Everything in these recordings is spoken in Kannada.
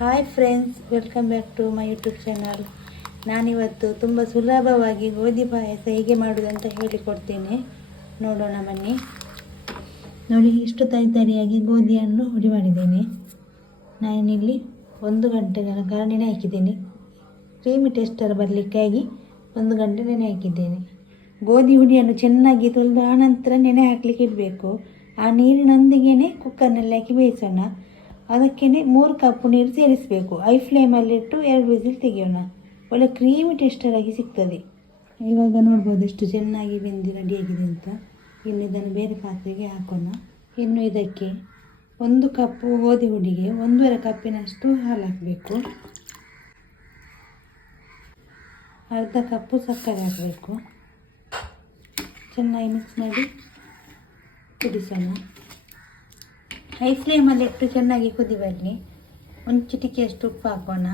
Hi friends, welcome back to my YouTube channel. ನಾನಿವತ್ತು ತುಂಬ ಸುಲಭವಾಗಿ ಗೋಧಿ ಪಾಯಸ ಹೇಗೆ ಮಾಡೋದು ಅಂತ ಹೇಳಿಕೊಡ್ತೇನೆ. ನೋಡೋಣ ಬನ್ನಿ. ನೋಡಿ, ಇಷ್ಟು ತರಿಯಾಗಿ ಗೋಧಿಯನ್ನು ಹುಡಿ ಮಾಡಿದ್ದೇನೆ. ನಾನಿಲ್ಲಿ 1 ಗಂಟೆಗಳ ಕಾಲ ನೆನೆ ಹಾಕಿದ್ದೇನೆ. ಕ್ರೀಮಿ ಟೆಸ್ಟರ್ ಬರಲಿಕ್ಕಾಗಿ 1 ಗಂಟೆ ನೆನೆ ಹಾಕಿದ್ದೇನೆ. ಗೋಧಿ ಹುಡಿಯನ್ನು ಚೆನ್ನಾಗಿ ತೊಳೆದು ಆನಂತರ ನೆನೆ ಹಾಕಲಿಕ್ಕೆ ಇಡಬೇಕು. ಆ ನೀರಿನೊಂದಿಗೆ ಕುಕ್ಕರ್ನಲ್ಲಿ ಹಾಕಿ ಬೇಯಿಸೋಣ. ಅದಕ್ಕೆ 3 ಕಪ್ ನೀರು ಸೇರಿಸಬೇಕು. ಐ ಫ್ಲೇಮಲ್ಲಿಟ್ಟು 2 ವಿಸಿಲ್ ತೆಗೆಯೋಣ. ಒಳ್ಳೆ ಕ್ರೀಮಿ ಟೆಸ್ಟರಾಗಿ ಸಿಗ್ತದೆ. ಇವಾಗ ನೋಡ್ಬೋದು ಎಷ್ಟು ಚೆನ್ನಾಗಿ ಬೆಂದು ರೆಡಿಯಾಗಿದೆ ಅಂತ. ಇನ್ನು ಇದನ್ನು ಬೇರೆ ಪಾತ್ರೆಗೆ ಹಾಕೋಣ. ಇನ್ನು ಇದಕ್ಕೆ 1 ಕಪ್ಪು ಗೋಧಿ ಹುಡಿಗೆ 1.5 ಕಪ್ಪಿನಷ್ಟು ಹಾಲು ಹಾಕಬೇಕು. ಅರ್ಧ ಕಪ್ಪು ಸಕ್ಕರೆ ಹಾಕಬೇಕು. ಚೆನ್ನಾಗಿ ಮಿಕ್ಸ್ ಮಾಡಿ ಕುದಿಸೋಣ. ಹೈ ಫ್ಲೇಮಲ್ಲಿ ಇಟ್ಟು ಚೆನ್ನಾಗಿ ಕುದಿ ಬರಲಿ. 1 ಚಿಟಿಕೆಯಷ್ಟು ಉಪ್ಪು ಹಾಕೋಣ.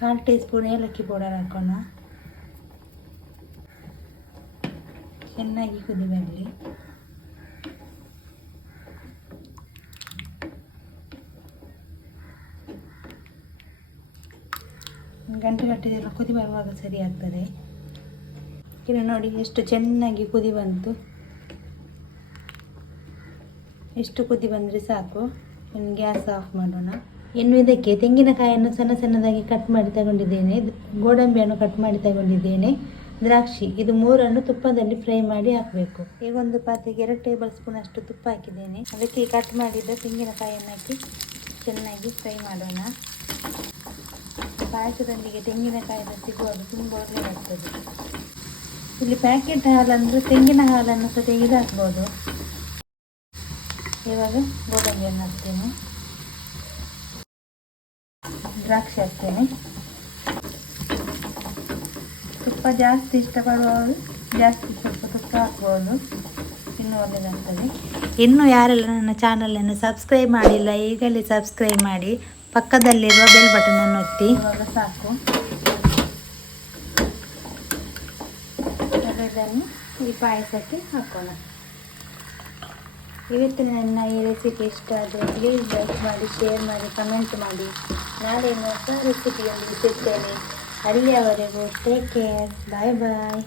1/4 ಟೀ ಸ್ಪೂನ್ ಏಲಕ್ಕಿ ಪೌಡರ್ ಹಾಕೋಣ. ಚೆನ್ನಾಗಿ ಕುದಿ ಬರಲಿ. ಗಂಟೆಗಟ್ಟಲೆ ಕುದಿ ಬರುವಾಗ ಸರಿ ಆಗ್ತದೆ. ಇನ್ನು ನೋಡಿ ಎಷ್ಟು ಚೆನ್ನಾಗಿ ಕುದಿ ಬಂತು. ಎಷ್ಟು ಕುದಿ ಬಂದರೆ ಸಾಕು. ಇನ್ನು ಗ್ಯಾಸ್ ಆಫ್ ಮಾಡೋಣ. ಇನ್ನು ಇದಕ್ಕೆ ತೆಂಗಿನಕಾಯಿಯನ್ನು ಸಣ್ಣ ಸಣ್ಣದಾಗಿ ಕಟ್ ಮಾಡಿ ತಗೊಂಡಿದ್ದೇನೆ. ಗೋಡಂಬಿಯನ್ನು ಕಟ್ ಮಾಡಿ ತಗೊಂಡಿದ್ದೇನೆ. ದ್ರಾಕ್ಷಿ, ಇದು 3 ತುಪ್ಪದಲ್ಲಿ ಫ್ರೈ ಮಾಡಿ ಹಾಕಬೇಕು. ಈಗ ಒಂದು ಪಾತ್ರೆಗೆ 2 ಟೇಬಲ್ ಸ್ಪೂನ್ ಅಷ್ಟು ತುಪ್ಪ ಹಾಕಿದ್ದೇನೆ. ಅದಕ್ಕೆ ಕಟ್ ಮಾಡಿದ ತೆಂಗಿನಕಾಯಿಯನ್ನು ಹಾಕಿ ಚೆನ್ನಾಗಿ ಫ್ರೈ ಮಾಡೋಣ. ಪಾಯಸದೊಂದಿಗೆ ತೆಂಗಿನಕಾಯಿನ ಸಿಗುವಾಗ ತುಂಬ ಒಳ್ಳೆಯದಾಗ್ತದೆ. ಇಲ್ಲಿ ಪ್ಯಾಕೆಟ್ ಹಾಲಂದ್ರೆ ತೆಂಗಿನ ಹಾಲನ್ನು ಸಹ ತೆಗೆದು ಹಾಕ್ಬೋದು. ಇವಾಗ ಗೋಡಂಬಿಯನ್ನು ಹಾಕ್ತೇನೆ, ದ್ರಾಕ್ಷಿ ಹಾಕ್ತೇನೆ. ತುಪ್ಪ ಜಾಸ್ತಿ ಇಷ್ಟಪಡುವವರು ಜಾಸ್ತಿ ಸ್ವಲ್ಪ ತುಪ್ಪ ಹಾಕ್ಬೋದು, ಇನ್ನೂ ಒಳ್ಳೆಯದಾಗ್ತದೆ. ಇನ್ನೂ ಯಾರೆಲ್ಲ ನನ್ನ ಚಾನಲನ್ನು ಸಬ್ಸ್ಕ್ರೈಬ್ ಮಾಡಿಲ್ಲ, ಈಗಲೇ ಸಬ್ಸ್ಕ್ರೈಬ್ ಮಾಡಿ, ಪಕ್ಕದಲ್ಲಿರುವ ಬೆಲ್ ಬಟನನ್ನು ಒತ್ತಿ. ಇವಾಗ ಸಾಕು. ಅದನ್ನು ಈ ಪಾಯಸಕ್ಕೆ ಹಾಕೋಣ. ಇವತ್ತಿನ ನನ್ನ ಈ ರೆಸಿಪಿ ಇಷ್ಟ ಆದರೆ ಪ್ಲೀಸ್ ಲೈಕ್ ಮಾಡಿ, ಶೇರ್ ಮಾಡಿ, ಕಮೆಂಟ್ ಮಾಡಿ. ನಾಳೆ ಹೊಸ ರೆಸಿಪಿಯೊಂದಿಗೆ ಸಿಗ್ತೇನೆ. ಅಲ್ಲಿಯವರೆಗೂ ಟೇಕ್ ಕೇರ್. ಬಾಯ್ ಬಾಯ್.